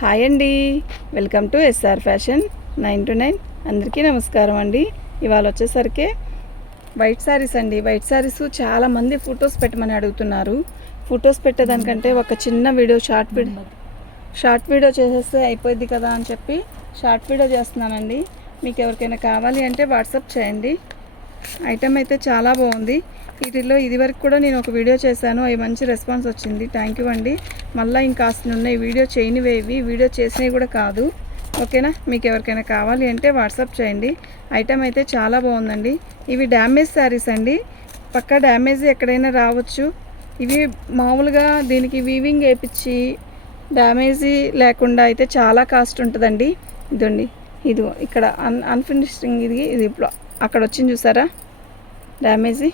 Hi అండి. Welcome to SR fashion nine two nine. అందరికీ నమస్కారం అండి. ఇవాళ వచ్చేసరికి వైట్ శారీస్ అండి. వైట్ శారీస్ చాలామంది ఫొటోస్ పెట్టమని అడుగుతున్నారు. ఫొటోస్ పెట్టేదానికంటే ఒక చిన్న video short video short video చేసేస్తే అయిపోద్ది కదా అని చెప్పి షార్ట్ వీడియో చేస్తున్నానండి. మీకు ఎవరికైనా కావాలి అంటే వాట్సాప్ చేయండి. ఐటమ్ అయితే చాలా బాగుంది. వీటిల్లో ఇదివరకు కూడా నేను ఒక వీడియో చేశాను. అవి మంచి రెస్పాన్స్ వచ్చింది. థ్యాంక్ యూ అండి. మళ్ళీ ఇంకా ఉన్నాయి వీడియో చేయనివేవి వీడియో చేసినవి కూడా కాదు. ఓకేనా? మీకు ఎవరికైనా కావాలి అంటే వాట్సాప్ చేయండి. ఐటమ్ అయితే చాలా బాగుందండి. ఇవి డ్యామేజ్ శారీస్ అండి. పక్క డ్యామేజ్ ఎక్కడైనా రావచ్చు. ఇవి మామూలుగా దీనికి వీవింగ్ వేయించి డ్యామేజీ లేకుండా అయితే చాలా కాస్ట్ ఉంటుందండి. ఇదండి ఇది ఇక్కడ అన్ అన్ఫినిషింగ్ ఇది. ఇది ఇప్పుడు అక్కడ వచ్చింది చూసారా? డ్యామేజీ.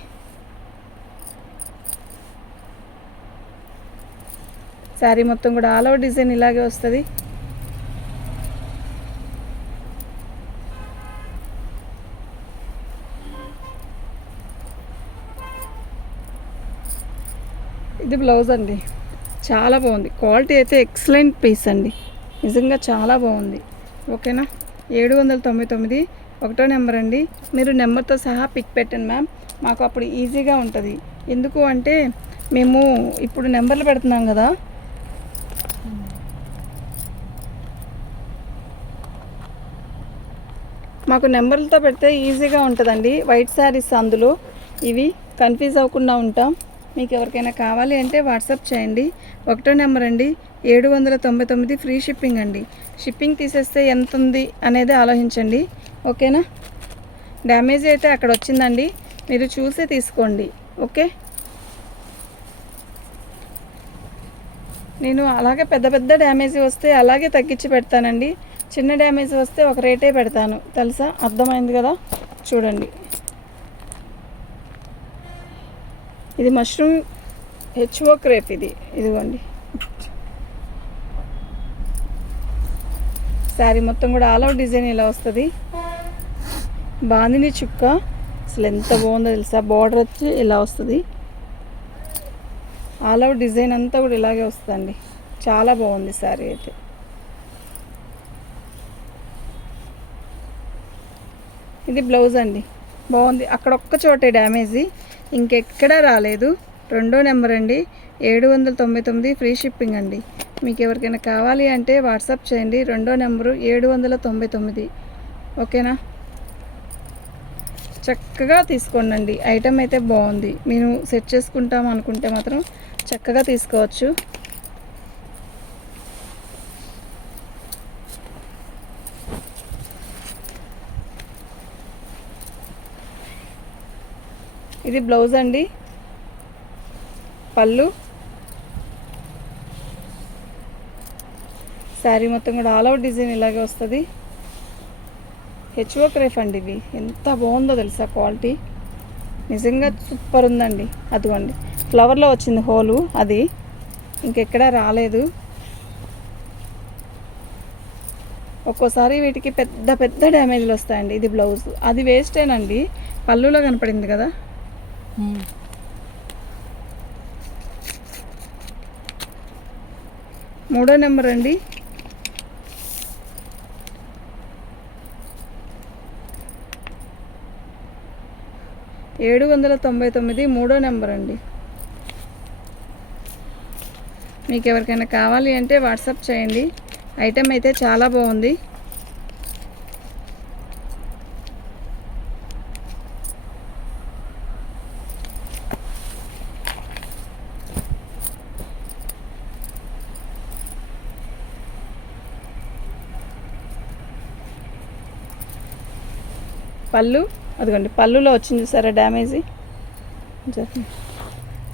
శారీ మొత్తం కూడా ఆల్ ఓవర్ డిజైన్ ఇలాగే వస్తుంది. ఇది బ్లౌజ్ అండి. చాలా బాగుంది. క్వాలిటీ అయితే ఎక్సలెంట్ పీస్ అండి. నిజంగా చాలా బాగుంది. ఓకేనా? ఏడు వందల తొంభై తొమ్మిది ఒకటో నెంబర్ అండి. మీరు నెంబర్తో సహా పిక్ పెట్టండి మ్యామ్. మాకు అప్పుడు ఈజీగా ఉంటుంది. ఎందుకు అంటే మేము ఇప్పుడు నెంబర్లు పెడుతున్నాం కదా. మాకు నెంబర్లతో పెడితే ఈజీగా ఉంటుందండి. వైట్ శారీస్ అందులో. ఇవి కన్ఫ్యూజ్ అవ్వకుండా ఉంటాం. మీకు ఎవరికైనా కావాలి అంటే వాట్సాప్ చేయండి. ఒకటో నెంబర్ అండి. ఏడు వందల తొంభై తొమ్మిది ఫ్రీ షిప్పింగ్ అండి. షిప్పింగ్ తీసేస్తే ఎంత ఉంది అనేది ఆలోచించండి. ఓకేనా? డ్యామేజ్ అయితే అక్కడ వచ్చిందండి. మీరు చూసి తీసుకోండి. ఓకే? నేను అలాగే పెద్ద పెద్ద డ్యామేజ్ వస్తే అలాగే తగ్గించి పెడతానండి. చిన్న డ్యామేజ్ వస్తే ఒక రేటే పెడతాను. తెలుసా? అర్థమైంది కదా? చూడండి. ఇది మష్రూమ్ హెచ్ఓ క్రేప్ ఇది. ఇదిగోండి. శారీ మొత్తం కూడా ఆల్ అవుట్ డిజైన్ ఇలా వస్తుంది. బాందిని చుక్క. అసలు ఎంత బాగుందో తెలుసా? బార్డర్ వచ్చి ఇలా వస్తుంది. ఆల్ అవుట్ డిజైన్ అంతా కూడా ఇలాగే వస్తుందండి. చాలా బాగుంది శారీ అయితే. ఇది బ్లౌజ్ అండి. బాగుంది. అక్కడ ఒక్క చోటే డ్యామేజీ ఇంకెక్కడా రాలేదు. రెండో నెంబర్ అండి. ఏడు వందల తొంభై తొమ్మిది ఫ్రీ షిప్పింగ్ అండి. మీకు ఎవరికైనా కావాలి అంటే వాట్సాప్ చేయండి. రెండో నెంబరు ఏడు వందల తొంభై తొమ్మిది ఓకేనా చక్కగా తీసుకోండి ఐటమ్ అయితే బాగుంది. నేను సెట్ చేసుకుంటాం అనుకుంటే మాత్రం చక్కగా తీసుకోవచ్చు. ఇది బ్లౌజ్ అండి. పళ్ళు. శారీ మొత్తం కూడా ఆల్ అవుట్ డిజైన్ ఇలాగే వస్తుంది. హెచ్ఓ క్రేఫ్ అండి ఇవి. ఎంత బాగుందో తెలుసా క్వాలిటీ? నిజంగా సూపర్ ఉందండి. అదిగోండి. ఫ్లవర్లో వచ్చింది హోలు అది. ఇంకెక్కడా రాలేదు. ఒక్కోసారి వీటికి పెద్ద పెద్ద డ్యామేజ్లు వస్తాయండి. ఇది బ్లౌజ్. అది వేస్టేనండి. పళ్ళులో కనపడింది కదా. మూడో నెంబర్ అండి. ఏడు వందల తొంభై తొమ్మిది మూడో నెంబర్ అండి. మీకు ఎవరికైనా కావాలి అంటే వాట్సాప్ చేయండి. ఐటెం అయితే చాలా బాగుంది. పళ్ళు అదిగోండి పళ్ళులో వచ్చింది చూసారా డ్యామేజీ.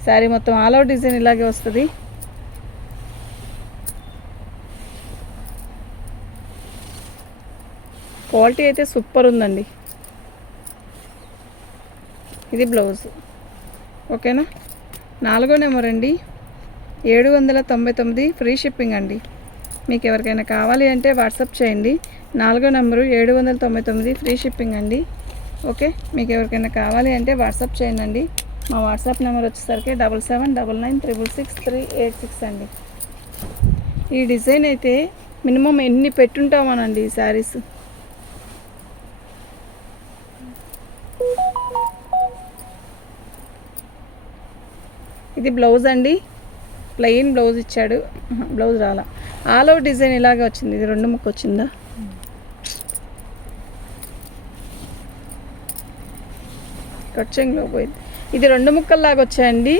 శారీ మొత్తం ఆల్ అవుట్ డిజైన్ ఇలాగే వస్తుంది. క్వాలిటీ అయితే సూపర్ ఉందండి. ఇది బ్లౌజ్. ఓకేనా? నాలుగో నెంబర్ అండి. ఏడు వందల తొంభై తొమ్మిది ఫ్రీ షిప్పింగ్ అండి. మీకు ఎవరికైనా కావాలి అంటే వాట్సాప్ చేయండి. నాలుగో నెంబరు ఏడు వందల తొంభై తొమ్మిది ఫ్రీ షిప్పింగ్ అండి. ఓకే? మీకు ఎవరికైనా కావాలి అంటే వాట్సాప్ చేయండి మా వాట్సాప్ నెంబర్ వచ్చేసరికి double seven double nine triple six three eight six అండి. ఈ డిజైన్ అయితే మినిమం ఎన్ని పెట్టుంటామోనండి ఈ శారీస్? ఇది బ్లౌజ్ అండి. ప్లెయిన్ బ్లౌజ్ ఇచ్చాడు. బ్లౌజ్ రాలా. ఆల్ ఓవర్ డిజైన్ ఇలాగే వచ్చింది. ఇది రెండు ముక్క వచ్చిందా? కట్చింగ్లో పోయింది. ఇది రెండు ముక్కల్లాగా వచ్చాయండి.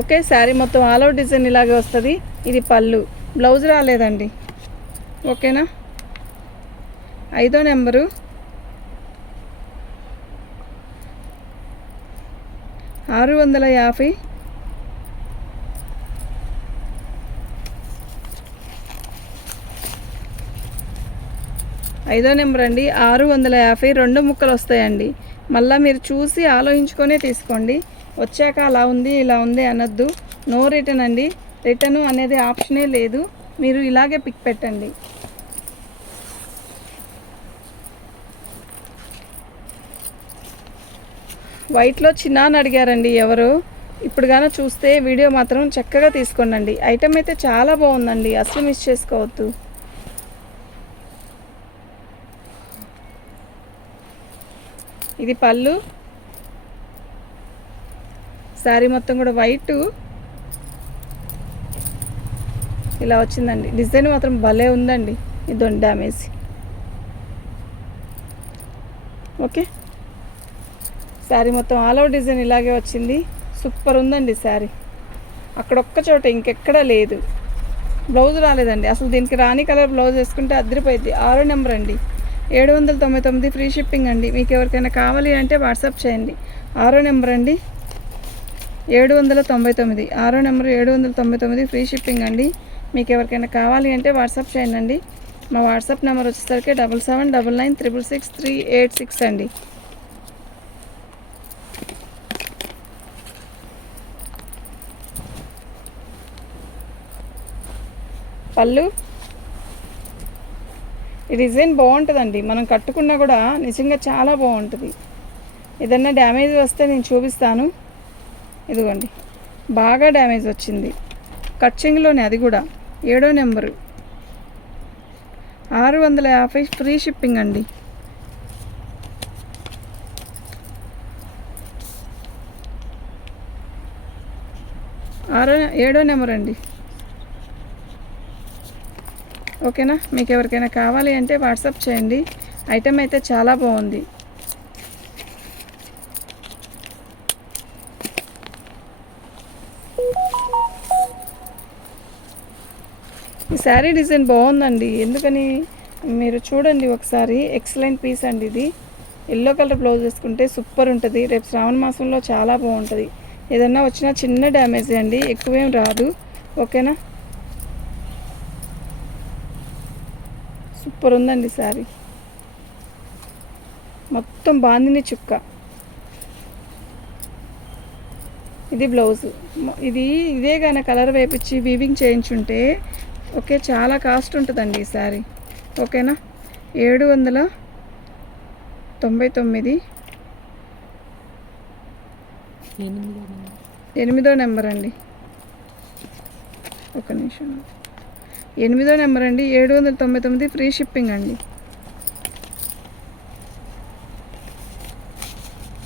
ఓకే శారీ మొత్తం ఆల్ అవుట్ డిజైన్ ఇలాగే వస్తుంది. ఇది పళ్ళు. బ్లౌజ్ రాలేదండి. ఓకేనా? ఐదో నెంబరు. ఆరు వందల యాభై. ఐదో నెంబర్ అండి ఆరు వందల యాభై. రెండు ముక్కలు వస్తాయండి. మళ్ళీ మీరు చూసి ఆలోచించుకొనే తీసుకోండి. వచ్చాక అలా ఉంది ఇలా ఉంది అనొద్దు. నో రిటర్న్ అండి. రిటర్న్ అనేది ఆప్షనే లేదు. మీరు ఇలాగే పిక్ పెట్టండి. వైట్లో చిన్న అని అడిగారండి ఎవరు? ఇప్పుడు గాన చూస్తే వీడియో మాత్రం చక్కగా తీసుకోండి ఐటమ్ అయితే చాలా బాగుందండి. అసలు మిస్ చేసుకోవద్దు. ఇది పళ్ళు. శారీ మొత్తం కూడా వైట్. ఇలా వచ్చిందండి. డిజైన్ మాత్రం భలే ఉందండి. ఇది డ్యామేజ్ ఓకే. శారీ మొత్తం ఆల్ అవుట్ డిజైన్ ఇలాగే వచ్చింది. సూపర్ ఉందండి శారీ అక్కడ ఒక్క చోట ఇంకెక్కడా లేదు. బ్లౌజ్ రాలేదండి. అసలు దీనికి రాణి కలర్ బ్లౌజ్ వేసుకుంటే అద్దరిపోయింది ఆరో నెంబర్ అండి. ఏడు వందల తొంభై తొమ్మిది ఫ్రీ షిప్పింగ్ అండి. మీకు ఎవరికైనా కావాలి అంటే వాట్సాప్ చేయండి. ఆరో నెంబర్ అండి. ఏడు వందల తొంభై తొమ్మిది. ఆరో నెంబర్ ఏడు వందల తొంభై తొమ్మిది ఫ్రీ షిప్పింగ్ అండి. మీకు ఎవరికైనా కావాలి అంటే వాట్సాప్ చేయండి అండి. మా వాట్సాప్ నెంబర్ వచ్చేసరికి double seven double nine triple six three eight six అండి. పళ్ళు ఈ డిజైన్ బాగుంటుందండి. మనం కట్టుకున్నా కూడా నిజంగా చాలా బాగుంటుంది. ఏదన్నా డ్యామేజ్ వస్తే నేను చూపిస్తాను. ఇదిగోండి. బాగా డ్యామేజ్ వచ్చింది. కచ్చింగ్లోనే అది కూడా. ఏడో నెంబరు. ఆరు వందల యాభై ఫ్రీ షిప్పింగ్ అండి. ఆరో ఏడో నెంబర్ అండి ఓకేనా? మీకు ఎవరికైనా కావాలి అంటే వాట్సాప్ చేయండి. ఐటెం అయితే చాలా బాగుంది. ఈ శారీ డిజైన్ బాగుందండి. ఎందుకని? మీరు చూడండి ఒకసారి. ఎక్సలెంట్ పీస్ అండి ఇది. ఎల్లో కలర్ బ్లౌజ్ వేసుకుంటే సూపర్ ఉంటుంది. రేపు శ్రావణ మాసంలో చాలా బాగుంటుంది. ఏదన్నా వచ్చినా చిన్న డ్యామేజ్ అండి. ఎక్కువేం రాదు. ఓకేనా? సూపర్ ఉందండి శారీ. మొత్తం బాందిని చుక్క. ఇది బ్లౌజ్. ఇది ఇదే కానీ కలర్ వేపించి వీవింగ్ చేయించుంటే ఓకే చాలా కాస్ట్ ఉంటుందండి ఈ శారీ. ఓకేనా? ఏడు వందల తొంభై తొమ్మిది. ఎనిమిదో నెంబర్ అండి. ఒక నిమిషం. ఎనిమిదో నెంబర్ అండి. ఏడు వందల తొంభై తొమ్మిది ఫ్రీ షిప్పింగ్ అండి.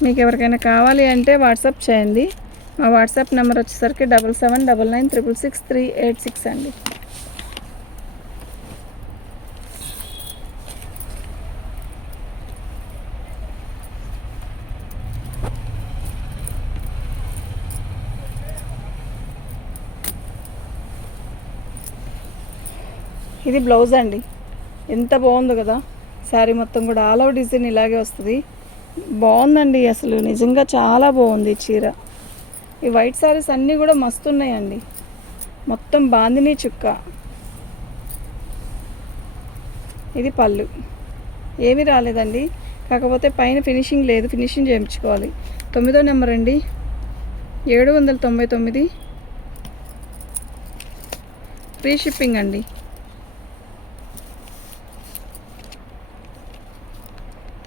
మీకు ఎవరికైనా కావాలి అంటే వాట్సాప్ చేయండి. మా వాట్సాప్ నెంబర్ వచ్చేసరికి double seven double nine triple six three eight six అండి. ఇది బ్లౌజ్ అండి. ఎంత బాగుందో కదా. శారీ మొత్తం కూడా ఆల్ ఓవర్ డిజైన్ ఇలాగే వస్తుంది. బాగుందండి అసలు. నిజంగా చాలా బాగుంది చీర. ఈ వైట్ శారీస్ అన్నీ కూడా మస్తున్నాయండి. మొత్తం బాందిని చుక్క. ఇది పళ్ళు. ఏమీ రాలేదండి. కాకపోతే పైన ఫినిషింగ్ లేదు. ఫినిషింగ్ చేయించుకోవాలి. తొమ్మిదో నెంబర్ అండి. ఏడు వందల తొంభై తొమ్మిది. ఫ్రీ షిప్పింగ్ అండి.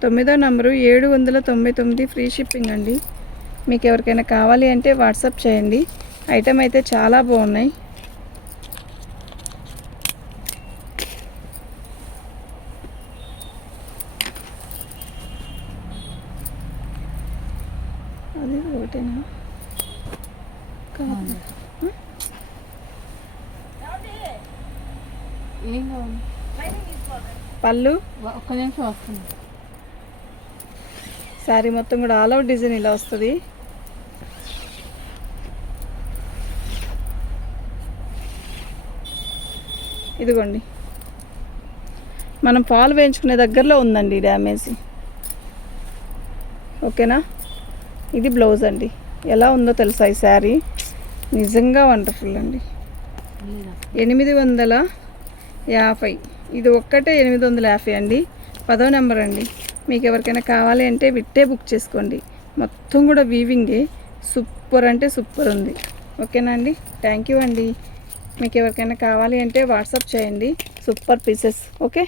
తొమ్మిదో నంబరు ఏడు వందల తొంభై తొమ్మిది ఫ్రీ షిప్పింగ్ అండి. మీకు ఎవరికైనా కావాలి అంటే వాట్సాప్ చేయండి. ఐటమ్ అయితే చాలా బాగున్నాయి. అది ఒకటేనా? పళ్ళు? ఒక్క నిమిషం వస్తుంది. శారీ మొత్తం కూడా ఆల్ అవుట్ డిజైన్ ఇలా వస్తుంది. ఇదిగోండి. మనం పాలు వేయించుకునే దగ్గరలో ఉందండి డ్యామేజ్. ఓకేనా? ఇది బ్లౌజ్ అండి. ఎలా ఉందో తెలుసా ఈ శారీ? నిజంగా వండర్ఫుల్ అండి. ఎనిమిది వందల యాభై. ఇది ఒక్కటే ఎనిమిది వందల యాభై అండి. పదో నెంబర్ అండి. మీకు ఎవరికైనా కావాలి అంటే విట్టే బుక్ చేసుకోండి. మొత్తం కూడా వీవింగే. సూపర్ అంటే సూపర్ ఉంది. ఓకేనా అండి? థ్యాంక్ యూ అండి. మీకు ఎవరికైనా కావాలి అంటే వాట్సాప్ చేయండి. Super pieces. ఓకే?